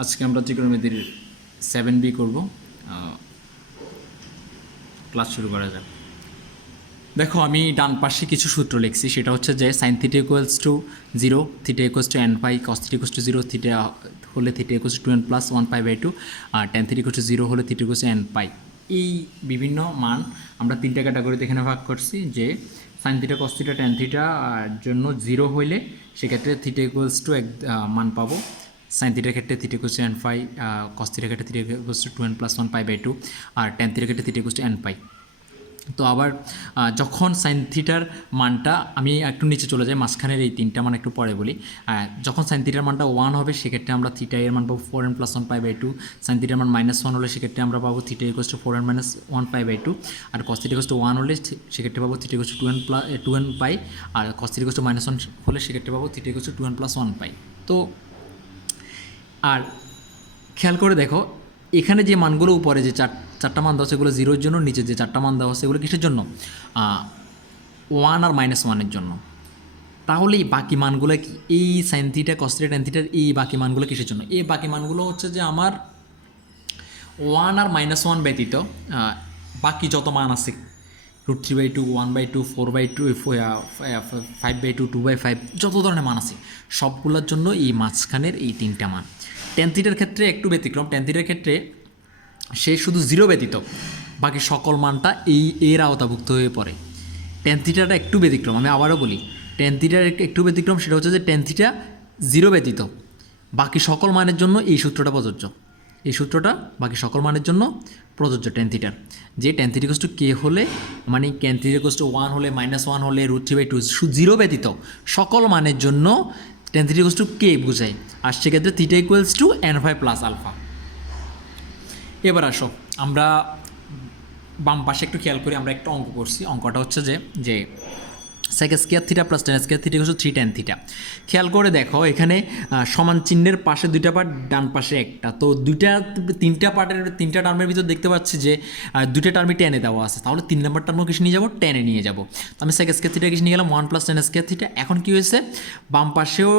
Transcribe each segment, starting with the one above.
আজকে আমরা ত্রিকোণমিতির 7B করব। ক্লাস শুরু করা যাক। দেখো আমি ডান পাশে কিছু সূত্র লিখছি, সেটা হচ্ছে যে sine theta equals to 0, theta equals to n pi, cos theta equals to 0, theta হলে theta equals to 2n plus 1 pi by 2, আর ট্যান থিটা ইকুয়ালস টু 0 হলে theta equals to n pi. এই বিভিন্ন মান আমরা তিনটা ক্যাটাগরিতে এখানে ভাগ করছি, যে sine theta, cos theta, tan theta জন্য 0 হইলে সেক্ষেত্রে থিটা ইকুয়ালস টু মান পাবো। সাইন থিটার ক্ষেত্রে theta equals to n pi, cos থিটার ক্ষেত্রে theta equals to 2n plus 1 pi by 2, আর ট্যান থিটার ক্ষেত্রে theta equals to n pi. তো আবার যখন সাইন থিটার মানটা, আমি একটু নিচে চলে যাই, মাঝখানের এই তিনটা মান একটু পরে বলি। যখন সাইন থিটার মানটা 1 হবে সেক্ষেত্রে আমরা থিটা এর মান পাবো 4n plus 1 pi by 2, sign থিটার মান -1 হলে সেক্ষেত্রে আমরা পাবো theta equals to 4n minus 1 pi by 2, আর কস থিটা ইকুয়ালস টু 1 হলে সেক্ষেত্রে পাবো theta equals to 2n pi, আর কস থিটা ইকুয়ালস টু -1 হলে সেক্ষেত্রে পাবো theta equals to 2n plus 1 pi. তো আর খেয়াল করে দেখো, এখানে যে মানগুলো উপরে যে চারটা মান দেওয়া হচ্ছে এগুলো 0-এর জন্য, নিচে যে চারটা মান দেওয়া হচ্ছে এগুলো কিসের জন্য? 1 আর -1-এর জন্য। তাহলে এই বাকি মানগুলো কি, এই sine theta, cos theta, tan থিটার এই বাকি মানগুলো কিসের জন্য? এই বাকি মানগুলো হচ্ছে যে আমার 1 আর -1 ব্যতীত বাকি যত মান আছে, √3/2, 1/2, 4/2, 5/2, 2/5, যত ধরনের মান আছে সবগুলোর জন্য এই মাঝখানের এই তিনটা মান। ট্যান থিটার ক্ষেত্রে একটু ব্যতিক্রম, ট্যান থিটার ক্ষেত্রে সে শুধু 0 ব্যতীত বাকি সকল মানটা এর আওতাভুক্ত হয়ে পড়ে। ট্যান থিটাটা একটু ব্যতিক্রম, আমি আবারও বলি, ট্যান থিটার একটু ব্যতিক্রম, সেটা হচ্ছে যে ট্যান থিটা 0 ব্যতীত বাকি সকল মানের জন্য এই সূত্রটা প্রযোজ্য। এই সূত্রটা বাকি সকল মানের জন্য প্রযোজ্য ট্যান থিটার, যে tan theta equals to k হলে, মানে ট্যান থিটা ইকুয়ালস টু 1 হলে, -1 হলে, √3/2, 0 ব্যতীত সকল মানের জন্য tan theta equals to k বোঝায়, আর সেক্ষেত্রে theta equals to n5 plus alpha. এবার আসো আমরা বাম পাশে একটু খেয়াল করি, আমরা একটা অঙ্ক করছি। অঙ্কটা হচ্ছে যে sec square theta plus tan square theta equals to 3 tan theta. খেয়াল করে দেখো, এখানে সমান চিহ্নের পাশে দুইটা পার্ট, ডান পাশে একটা, তো তিনটা পার্টের তিনটা টার্মের ভিতর দেখতে পাচ্ছি যে দুইটা টার্মই টেনে দেওয়া আছে, তাহলে 3 নম্বর টার্মও কিছু নিয়ে যাবো, টেনে নিয়ে যাবো। তো আমি সেক স্কোয়ার থিটা কিছু নিয়ে গেলাম 1 প্লাস টেন স্কোয়ার থিটা। এখন কী হয়েছে, বাম পাশেও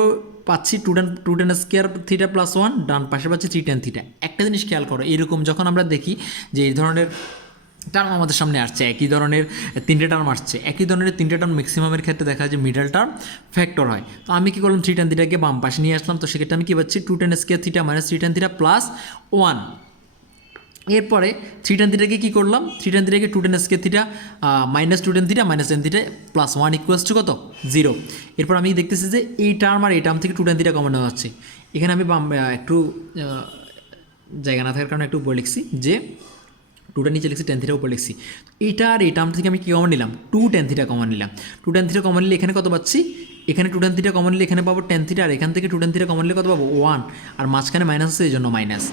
পাচ্ছি 2 ট্যান স্কোয়ার থিটা প্লাস 1, ডান পাশে পাচ্ছি 3 ট্যান থিটা। একটা জিনিস খেয়াল করো, এরকম যখন আমরা দেখি যে এই ধরনের টার্ম আমাদের সামনে আসছে, একই ধরনের তিনটে টার্ম আসছে, একই ধরনের তিনটে টার্ম ম্যাক্সিমামের ক্ষেত্রে দেখা যায় যে মিডল টার্ম ফ্যাক্টর হয়। তো আমি কী করলাম, 3 ট্যান থিটাকে বাম পাশে নিয়ে আসলাম, তো সেক্ষেত্রে আমি কী পাচ্ছি 2 tan square theta minus 3 tan theta plus 1। এরপরে 3 ট্যান থিটাকে কী করলাম, 3 ট্যান থিটাকে 2 tan square theta minus 2 tan theta minus tan theta plus 1 equals to কত, 0। এরপর আমি দেখতেছি যে এই টার্ম আর এই টার্ম থেকে 2 ট্যান থিটা কমন নেওয়া হচ্ছে। এখানে আমি একটু জায়গা না থাকার কারণে একটু উপরে লিখছি, যে 2টা নিচে লিখছি, ট্যান থিটা উপর লিখছি। এইটা আর এই টার্ম থেকে আমি কী কমন নিলাম, 2 ট্যান থিটা কমন নিলাম। 2 ট্যান থিটা কমন নিলে এখানে কত পাচ্ছি, এখানে 2 ট্যান থিটা কমন নিলে এখানে পাবো ট্যান থিটা, আর এখান থেকে 2 ট্যান থিটা কমন নিলে কত পাবো, 1, আর মাঝখানে মাইনাস আছে এই জন্য মাইনাস।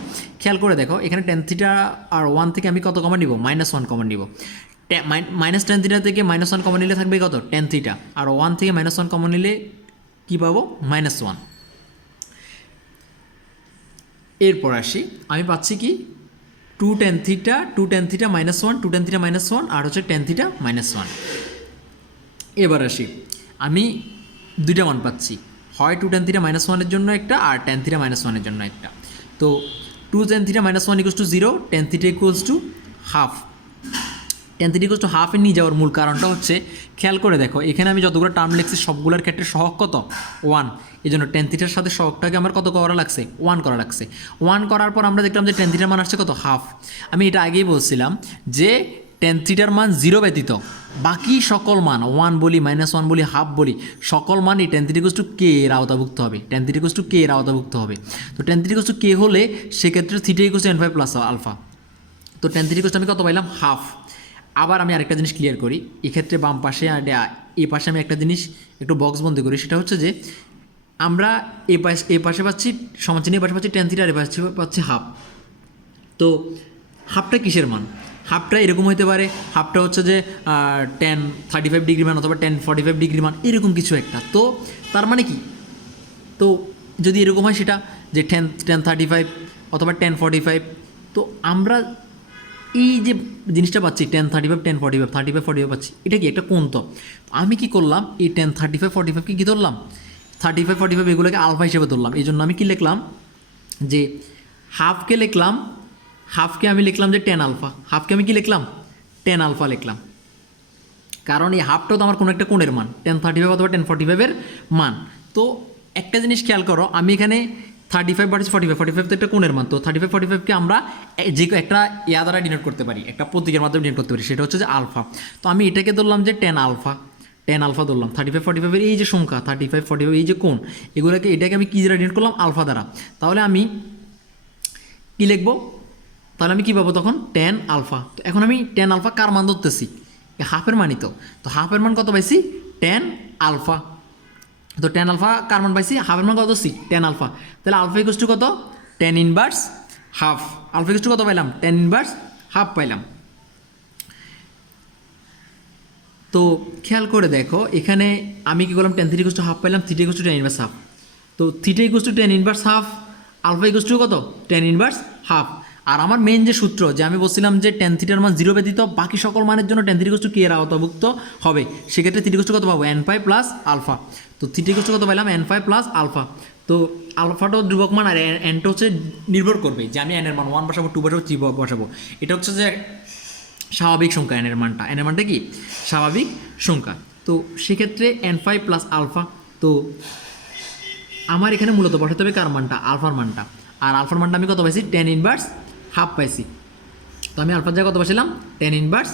খেয়াল করে দেখো, এখানে ট্যান থিটা আর 1 থেকে আমি কত কমন নিব, -1 কমন নিব। মাইনাস ট্যান থিটা থেকে -1 কমন নিলে থাকবে কত, ট্যান থিটা, আর 1 থেকে -1 কমন নিলে কী পাবো, -1। এরপর আসি, আমি পাচ্ছি কি 2 ট্যান থিটা -1, 2 ট্যান থিটা -1, আর হচ্ছে ট্যান থিটা -1। এবার আসি, আমি দুইটা মান পাচ্ছি, হয় 2 ট্যান থিটা -1-এর জন্য একটা, আর ট্যান থিটা -1-এর জন্য একটা। তো 2 tan theta -1 equals to 0, tan theta equals to half. Tan theta equals two হাফে নিয়ে যাওয়ার মূল কারণটা হচ্ছে, খেয়াল করে দেখো, এখানে আমি যতগুলো টার্ম লিখছি সবগুলোর ক্ষেত্রে সহগ কত, 1। এই জন্য ট্যান থিটার সাথে সহগটাকে আমার কত করা লাগছে, 1 করা লাগছে। 1 করার পর আমরা দেখলাম যে ট্যান থিটার মান আসছে কত, হাফ। আমি এটা আগেই বলছিলাম যে ট্যান থিটার মান 0 ব্যতীত বাকি সকল মান, 1 বলি, -1 বলি, হাফ বলি, সকল মান এই tan theta equals to k এর আওতাভুক্ত হবে, tan theta equals to k এর আওতাভুক্ত হবে। তো tan theta equals to k হলে সেক্ষেত্রে theta equals to n5 plus alpha. তো ট্যান থিটা ইকুয়ালস টু আমি কত পাইলাম, হাফ। আবার আমি আরেকটা জিনিস ক্লিয়ার করি, এক্ষেত্রে বাম পাশে আর এই পাশে আমি একটা জিনিস একটু বক্স বন্দি করি, সেটা হচ্ছে যে আমরা এই পাশে পাচ্ছি সমান চিহ্ন, এই পাশে পাচ্ছি ট্যান থিটা, আর এই পাশে পাচ্ছি হাফ। তো হাফটা কিসের মান, হাফটা এরকম হতে পারে, হাফটা হচ্ছে যে 10-35 ডিগ্রি মান, অথবা 10-45 ডিগ্রি মান, এরকম কিছু একটা। তো তার মানে কি, তো যদি এরকম হয় সেটা যে 10-35 অথবা 10-45, তো আমরা এই যে জিনিসটা পাচ্ছি 10-35, 10-45, 35-45 পাচ্ছি, এটা কি একটা কোণ। তো আমি কি করলাম, এই 10-35-45 কি ধরলাম, 35-45 এগুলোকে আলফা হিসেবে ধরলাম। এই জন্য আমি কি লিখলাম, যে হাফকে লিখলাম, হাফকে আমি লিখলাম যে 10 আলফা, হাফকে আমি কি লিখলাম 10 আলফা লিখলাম, কারণ এই হাফটাও তো আমার কোনো একটা কোণের মান 1035 অথবা 1045 মান। তো একটা জিনিস খেয়াল করো, আমি এখানে 35 ভার্সেস 45 তো একটা কোণের মান, তো 35-45কে আমরা যে একটা ইয়া দ্বারা ডিনোট করতে পারি, একটা প্রতীকের মাধ্যমে ডিনোট করতে পারি, সেটা হচ্ছে যে আলফা। তো আমি এটাকে ধরলাম যে 10 আলফা ধরলাম। 35-45 এই যে সংখ্যা 35-45 এই যে কোণ, এটাকে আমি কী দ্বারা ডিনোট করলাম, আলফা দ্বারা। তাহলে আমি কী লিখবো, তাহলে আমি কী পাবো তখন 10 আলফা। তো এখন আমি 10 আলফা কার মান ধরতেছি, হাফের মানই তো হাফের মান কত পাইছি 10 আলফা। তো 10 আলফা কার মান পাইছি, হাফের মান কত ধরছি 10 আলফা। তাহলে আলফা ইকুয়াল টু কত 10 inverse half, alpha equal to কত পাইলাম 10 ইনভার্স হাফ পাইলাম। তো খেয়াল করে দেখো এখানে আমি কী করলাম 10 থিটা ইকুয়াল টু হাফ পাইলাম, theta equal to 10 inverse half. তো theta equal to 10 inverse half, alpha equal to কত 10 ইনভার্স হাফ। আর আমার মেন যে সূত্র, যে আমি বলছিলাম যে 10 থিটার মান 0 ব্যতীত বাকি সকল মানের জন্য 10 থিটা ইকুয়াল টু কে এর আওতাভুক্ত হবে, সেক্ষেত্রে থিটা ইকুয়াল টু কত পাবো n পাই প্লাস আলফা। তো থিটা ইকুয়াল টু কত পাইলাম n পাই প্লাস আলফা। তো আলফাটাও ধ্রুবক মান, আর এনটা হচ্ছে নির্ভর করবে যে আমি এনের মান 1 বসাবো 2 বসাবো 3 বসাবো। এটা হচ্ছে যে স্বাভাবিক সংখ্যা, এনের মানটা কি স্বাভাবিক সংখ্যা। তো সেক্ষেত্রে n5 প্লাস আলফা। তো আমার এখানে মূলত বসাতে হবে কার মানটা, আলফার মানটা। আর আলফার মানটা আমি কত পাইছি 10 ইনভার্স হাফ পাইছি। তো আমি আলফার জায়গায় কত বসাইলাম 10 ইনভার্স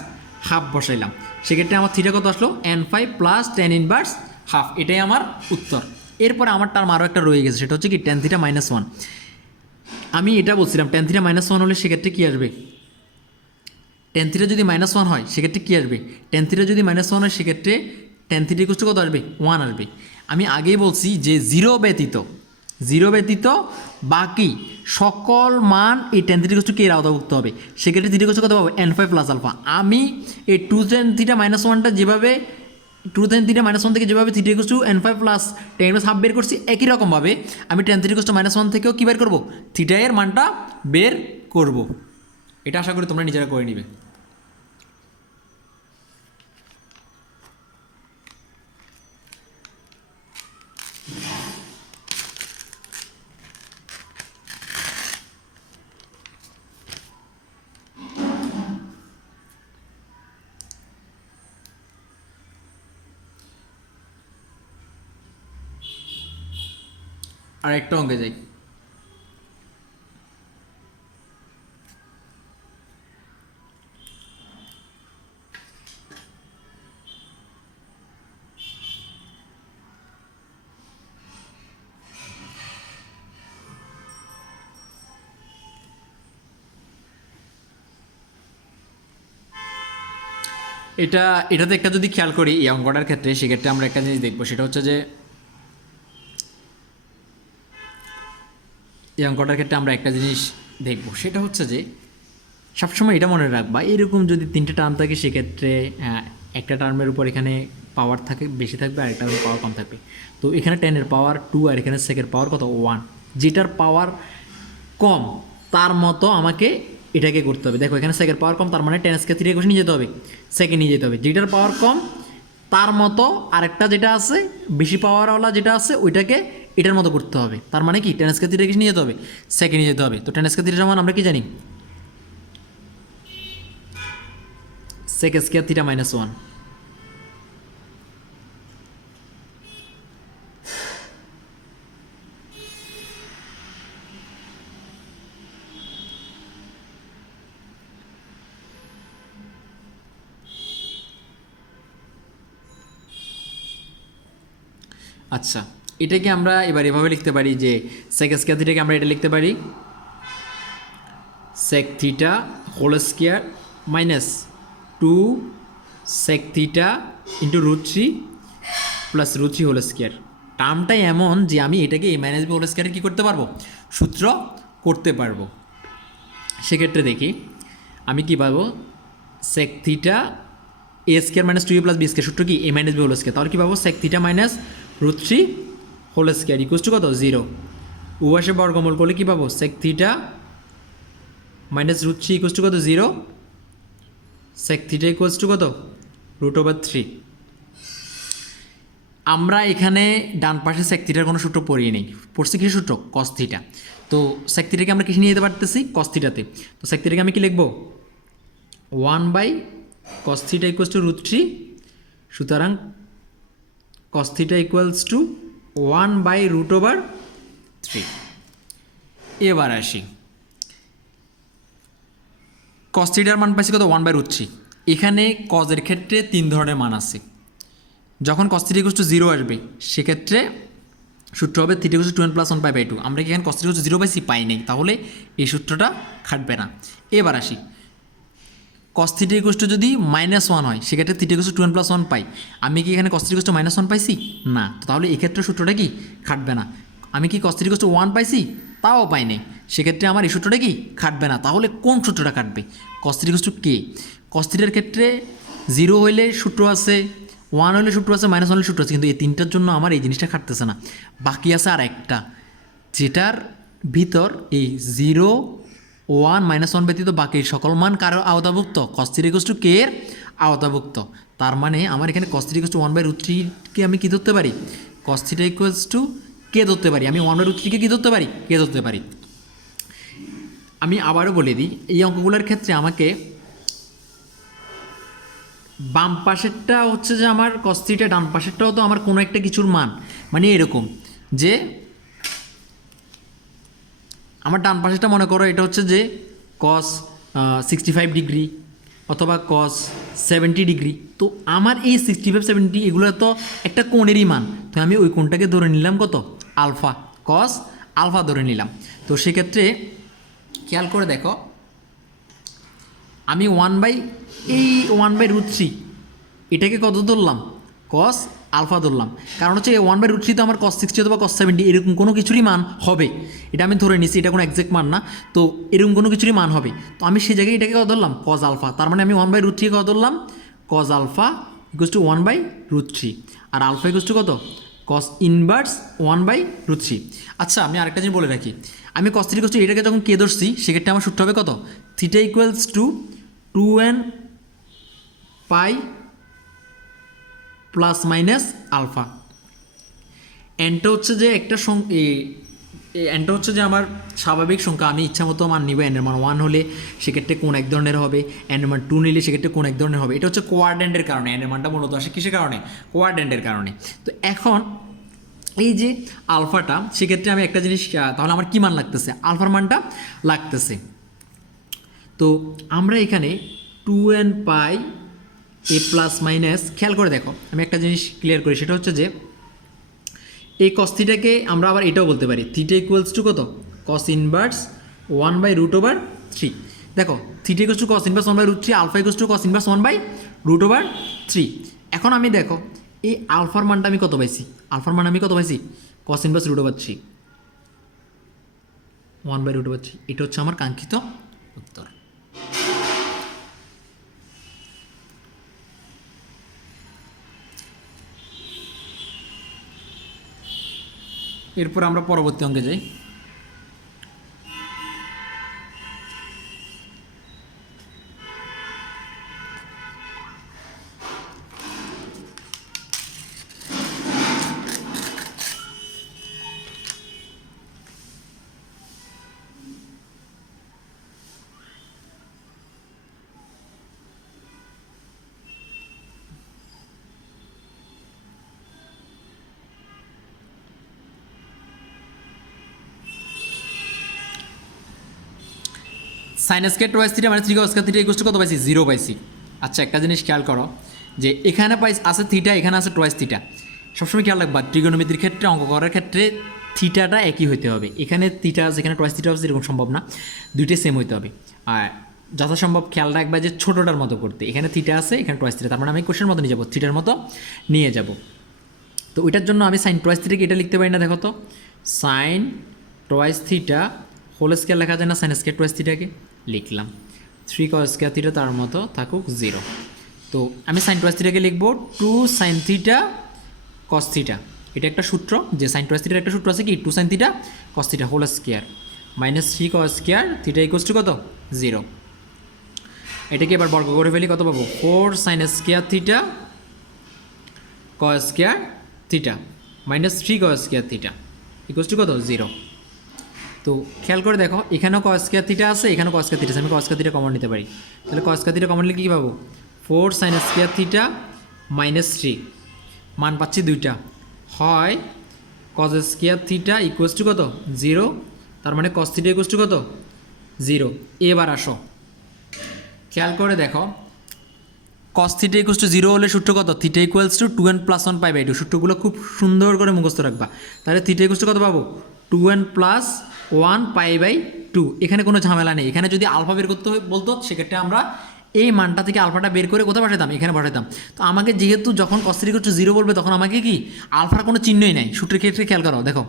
হাফ বসাইলাম। সেক্ষেত্রে আমার থিটা কত আসলো n5 প্লাস 10 ইনভার্স হাফ, এটাই আমার উত্তর। এরপরে আমার টার্ম আরও একটা রয়ে গেছে, সেটা হচ্ছে কি tan থিটা মাইনাস 1। আমি এটা বলছিলাম tan থিটা মাইনাস 1 হলে সেক্ষেত্রে কী আসবে, tan থিটা যদি -1 হয় সেক্ষেত্রে কী আসবে, tan থিটা যদি -1 হয় সেক্ষেত্রে tan থিটা ইকুয়াল টু কত আসবে 1 আসবে। আমি আগেই বলছি যে জিরো ব্যতীত বাকি সকল মান এই tan theta equal two k এর আওতাভুক্ত হবে, সেক্ষেত্রে থিটা ইকুয়াল টু কত পাবো n5 প্লাস আলফা। আমি এই 2 tan থিটা -1টা যেভাবে 2 tan থিটা -1 থেকে যেভাবে theta equal two n5 plus 10 inverse half বের করছি, একই রকমভাবে আমি tan থিটা ইকুয়াল টু -1 থেকেও কী বের করবো, থিটা এর মানটা বের করব। এটা আশা করি তোমরা নিজেরা করে নিবে। আর একটা অঙ্কে যাই। এটাতে একটা যদি খেয়াল করি এই অঙ্কটার ক্ষেত্রে, সেক্ষেত্রে আমরা একটা জিনিস দেখবো, সেটা হচ্ছে যে এই অঙ্কটার ক্ষেত্রে আমরা একটা জিনিস দেখব, সেটা হচ্ছে যে সবসময় এটা মনে রাখবা, এরকম যদি 3টে টার্ম থাকে সেক্ষেত্রে একটা টার্মের উপর এখানে পাওয়ার থাকে বেশি থাকবে আর একটা পাওয়ার কম থাকবে। তো এখানে 10 এর পাওয়ার 2 আর এখানে সেকের পাওয়ার কত 1, যেটার পাওয়ার কম তার মতো আমাকে এটাকে করতে হবে। দেখো এখানে সেকের পাওয়ার কম, তার মানে 10 স্কয়ার 3 নিয়ে যেতে হবে, সেকে নিয়ে যেতে হবে। যেটার পাওয়ার কম তার মতো আরেকটা যেটা আছে বেশি পাওয়ারওয়ালা যেটা আছে ওইটাকে এটার মতো করতে হবে। তার মানে কি 10 স্কয়ার 3 নিয়ে যেতে হবে, সেকে নিয়ে যেতে হবে। তো 10 স্কয়ার 3 মান আমরা কি জানি, sec স্কয়ার থিটা -1। আচ্ছা, এটাকে আমরা এবার এভাবে লিখতে পারি যে sec স্কয়ার থিটাকে আমরা এটা লিখতে পারি sec theta whole square minus 2 sec theta into √3 plus √3 whole square. টার্মটাই এমন যে আমি এটাকে a মাইনাস বি হোল স্কয়ারে কী করতে পারবো, সূত্র করতে পারবো। সেক্ষেত্রে দেখি আমি কী পাবো, sec theta a square minus 2a plus B square, সূত্র কি a minus B whole square. তাহলে কী পাবো sec theta minus √3 whole square equal to কত 0। উভয়সে বর্গমূল করলে কী পাবো sec theta minus √3 equal to কত 0, sec থিটা ইকুয়ালস টু কত √3। আমরা এখানে ডান পাশে sec থিটার কোনো সূত্র পড়িয়ে নেই, পড়ছি কি সূত্র cos থিটা। তো sec থিটাকে আমরা কিসে নিয়ে যেতে পারতেছি cos থিটাতে। তো sec থিটাকে আমি কি লিখব 1/cos থিটা ইকুয়ালস টু √3। সুতরাং cos থিটা ইকুয়ালস টু 1/√3। এবার আসি cos থিটার মান পাইছি কত 1/√3। এখানে cos এর ক্ষেত্রে 3 ধরনের মান আছে। যখন cos থিটা ইকুয়ালস টু 0 আসবে সেক্ষেত্রে সূত্র হবে থিটা ইকুয়ালস টু 2n + 1π/2। আমরা কি এখানে cos থিটা ইকুয়ালস টু 0 পাইছি, পাই নাই, তাহলে এই সূত্রটা খাটবে না। এবার আসি cos থিটা ইকুয়ালস টু যদি -1 হয় সেক্ষেত্রে থিটা ইকুয়ালস টু 2n + 1π। আমি কি এখানে cos থিটা ইকুয়ালস টু -1 পাইছি না, তো তাহলে এই ক্ষেত্রে সূত্রটা কি খাটবে না। আমি কি cos থিটা ইকুয়ালস টু 1 পাইছি, তাও পাই নাই, সেক্ষেত্রে আমার এই সূত্রটা কি খাটবে না। তাহলে কোন সূত্রটা খাটবে cos theta equals two k। cos থিটার ক্ষেত্রে 0 হইলে সূত্র আছে, 1 হলে সূত্র আছে, -1 হলে সূত্র আছে, কিন্তু এই তিনটার জন্য আমার এই জিনিসটা খাটতেছে না। বাকি আছে আর একটা, যেটার ভিতর এই 0 1 -1 ব্যতীত বাকি সকল মান কারো আওতাভুক্ত cos theta equals two k এর আওতাভুক্ত। তার মানে আমার এখানে cos থিটা ইকুয়ালস টু 1/√3 কে আমি কি ধরতে পারি cos theta equals two k ধরতে পারি। আমি 1/√3 কে কি ধরতে পারি k ধরতে পারি। আমি আবারও বলে দিই, এই অঙ্কগুলোর ক্ষেত্রে আমাকে বাম পাশেরটা হচ্ছে যে আমার cos থিটা, ডান পাশেরটাও তো আমার কোনো একটা কিছুর মান, মানে এরকম যে আমার ডান পাশেরটা মনে করো এটা হচ্ছে যে cos 65 ডিগ্রি অথবা cos 70 ডিগ্রি। তো আমার এই 65 70 এগুলো তো একটা কোণেরই মান, তো আমি ওই কোণটাকে ধরে নিলাম কত আলফা, cos আলফা ধরে নিলাম। তো সেক্ষেত্রে খেয়াল করে দেখো আমি এই 1/√3 এটাকে কত ধরলাম cos আলফা ধরলাম, কারণ হচ্ছে 1/√3 তো আমার cos 60 অথবা cos 70 এরকম কোনো কিছুরই মান হবে, এটা আমি ধরে নিছি, এটা কোনো এক্সাক্ট মান না, তো এরকম কোনো কিছুরই মান হবে। তো আমি সেই জায়গায় এটাকে কত ধরলাম cos আলফা, তার মানে আমি 1/√3 কত ধরলাম cos আলফা ইকুয়ালস টু 1/√3, আর আলফা ইকুয়ালস টু কত cos ইনভার্স 1/√3। আচ্ছা আমি আরেকটা জিনিস বলে রাখি, আমি cos থিটা ইকুয়ালস টু এটাকে যখন কে ধরছি সেক্ষেত্রে আমার সূত্র হবে কত theta equals to 2nπ ± alpha. এনটা হচ্ছে যে একটা এনটা হচ্ছে যে আমার স্বাভাবিক সংখ্যা, আমি ইচ্ছা মতো মান নিব। এনের মান 1 হলে সেক্ষেত্রে কোন এক ধরনের হবে, এনের মান 2 নিলে সেক্ষেত্রে কোন এক ধরনের হবে। এটা হচ্ছে কোয়াড্র্যান্টের কারণে, এনের মানটা মূলত আসে কিসের কারণে কোয়াড্র্যান্টের কারণে। তো এখন এই যে আলফাটা, সেক্ষেত্রে আমি একটা জিনিস, তাহলে আমার কী মান লাগতেছে আলফার মানটা লাগতেছে। তো আমরা এখানে 2nπ a ± খেয়াল করে দেখো, আমি একটা জিনিস ক্লিয়ার করি, সেটা হচ্ছে যে এই cos থিটাকে আমরা আবার এটাও বলতে পারি থিটা ইকুয়ালস টু কত cos ইনভার্স 1/√3। দেখো theta equals to cos inverse 1/√3, alpha equals to cos inverse 1/√3। এখন আমি দেখো এই আলফার মানটা আমি কত পাইছি, আলফার মান আমি কত পাইছি cos ইনভার্স √3 1/√3। এটা হচ্ছে আমার কাঙ্ক্ষিত উত্তর। এরপর আমরা পরবর্তী অঙ্কে যাই। sin স্কয়ার টু থিটা মানে 3 cos থিটা ইকুয়ালস টু কত পাইছি 0 পাইছি। আচ্ছা একটা জিনিস খেয়াল করো যে এখানে আছে থিটা, এখানে আছে টুয়াইস থিটা। সবসময় খেয়াল রাখবা ত্রিকোণমিতির ক্ষেত্রে, অঙ্ক করার ক্ষেত্রে থিটাটা একই হইতে হবে। এখানে থিটা আছে, এখানে টুয়াইস থিটা আছে, এরকম সম্ভব না, দুইটাই সেম হইতে হবে। আর যথাসম্ভব খেয়াল রাখবা যে ছোটোটার মতো করতে, এখানে থিটা আছে, এখানে টুয়াইস থিটা, তার মানে আমি কোশ্চেনের মতো নিয়ে যাবো, থিটার মতো নিয়ে যাব। তো ওইটার জন্য আমি সাইন টুয়াইস থিটাকে এটা লিখতে পারি না, দেখো তো sine twice theta whole square লেখা যায় না, সাইন স্কয়ার টুয়াইস থিটাকে লিখলাম 3 cos স্কয়ার থিটা, তার মতো থাকুক 0। তো আমি সাইন টুয়াইস থিটাকে লিখবো 2 sin থিটা cos থিটা। এটা একটা সূত্র, যে সাইন টুয়াইস থিটার একটা সূত্র আছে কি 2 sin theta cos theta whole square -3 cos square theta equals to কত 0। এটাকে এবার বর্গ করে ফেলি, কত পাবো 4 sin square theta cos square theta -3 cos square theta equals to কত 0। তো খেয়াল করে দেখো এখানেও কস স্কয়ার থিটা আছে, এখানেও কস স্কয়ার থিটা আছে, আমি কস স্কয়ার থিটা কমন নিতে পারি। তাহলে কস স্কয়ার থিটা কমন নিলে কী পাবো? 4 সাইন স্কয়ার থিটা -3, মান পাচ্ছি দুইটা, হয় কস স্কয়ার থিটা ইকুয়ালস টু কত? 0, তার মানে কস থিটা ইকুয়ালস টু কত? 0। এবার আসো খেয়াল করে দেখো কস থিটা ইকুয়ালস টু 0 হলে সূত্র কত? Theta equals to 2n + 1 π/2। সূত্রগুলো খুব সুন্দর করে মুখস্থ রাখবা। তাহলে থিটা ইকুয়ালস টু কত পাবো? 2n + 1 π/2। এখানে কোনো ঝামেলা নেই। এখানে যদি আলফা বের করতে বলতো সেক্ষেত্রে আমরা এই মানটা থেকে আলফাটা বের করে কোথায় বসাতাম? এখানে বসাতাম। তো আমাকে যেহেতু যখন কস থিটা ইকুয়ালস টু 0 বলবে তখন আমাকে কি আলফার কোনো চিহ্নই নাই। সূত্রের ক্ষেত্রে খেয়াল করো, দেখো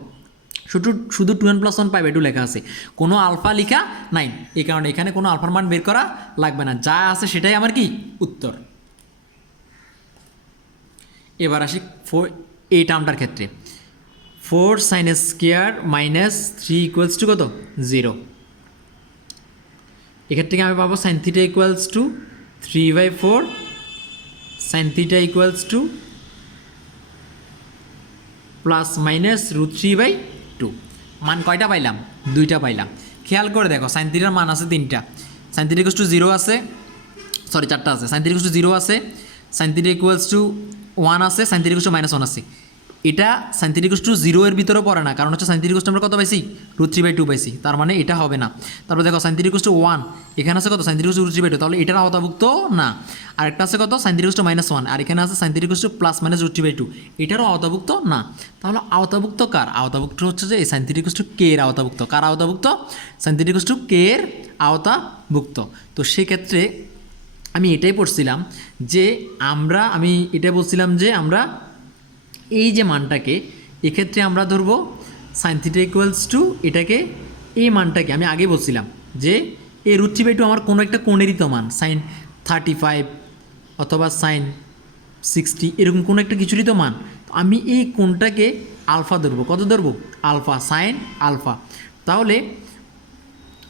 শুধু 2n + 1 π/2 লেখা আছে, কোনো আলফা লেখা নাই। এই কারণে এখানে কোনো আলফার মান বের করা লাগবে না, যা আছে সেটাই আমার কি উত্তর। এবার আসি এই টার্মটার ক্ষেত্রে 4 সাইন স্কয়ার -3 ইকুয়ালস টু কত? 0। এক্ষেত্রে থেকে আমি পাবো sign theta equals two 3/4 sign theta equals two ±√3/2। মান কয়টা পাইলাম? দুইটা পাইলাম। খেয়াল করে দেখো সাইন থিটার মান আছে তিনটা। সাইন থিটা ইকুয়ালস টু 0 আছে, সরি 4টা আছে। সাইন থিটা ইকুয়ালস টু 0 আছে, সাইন থিটা ইকুয়ালস টু 1 আছে, সাইন থিটা ইকুয়ালস টু -1 আছে। এটা সাইন থিটা ইকুয়ালস টু 0 এর ভিতরেও পড়ে না, কারণ হচ্ছে সাইন থিটা ইকুয়ালস টু আমরা কত পাইছি? √3/2 পাইছি, তার মানে এটা হবে না। তারপর দেখো সাইন থিটা ইকুয়ালস টু 1, এখানে আছে কত? সাইন থিটা ইকুয়ালস টু √3/2, তাহলে এটার আওতাভুক্ত না। আরেকটা আছে কত? সাইন থিটা ইকুয়ালস টু -1, আর এখানে আছে সাইন থিটা ইকুয়ালস টু ±√3/2, এটারও আওতাভুক্ত না। তাহলে আওতাভুক্ত কার? আওতাভুক্ত হচ্ছে যে এই sign theta equals to k এর আওতাভুক্ত। কার আওতাভুক্ত? Sign theta equals to k এর আওতাভুক্ত। তো সেক্ষেত্রে আমি এটাই পড়ছিলাম যে আমি এটা বলছিলাম যে আমরা এই যে মানটাকে এক্ষেত্রে আমরা ধরবো সাইন থিটা ইকুয়ালস টু এটাকে, এই মানটাকে আমি আগে বলছিলাম যে এই √3/2 আমার কোনো একটা কোণেরই তো মান, সাইন 35 অথবা সাইন 60 এরকম কোনো একটা কিছুরই তো মান। তো আমি এই কোণটাকে আলফা ধরবো। কত ধরবো? Alpha, sine alpha. তাহলে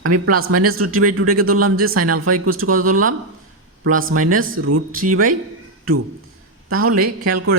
আমি ±√3/2টাকে ধরলাম যে সাইন আলফা ইকুয়ালস টু কত ধরলাম? ±√3/2। তাহলে খেয়াল করে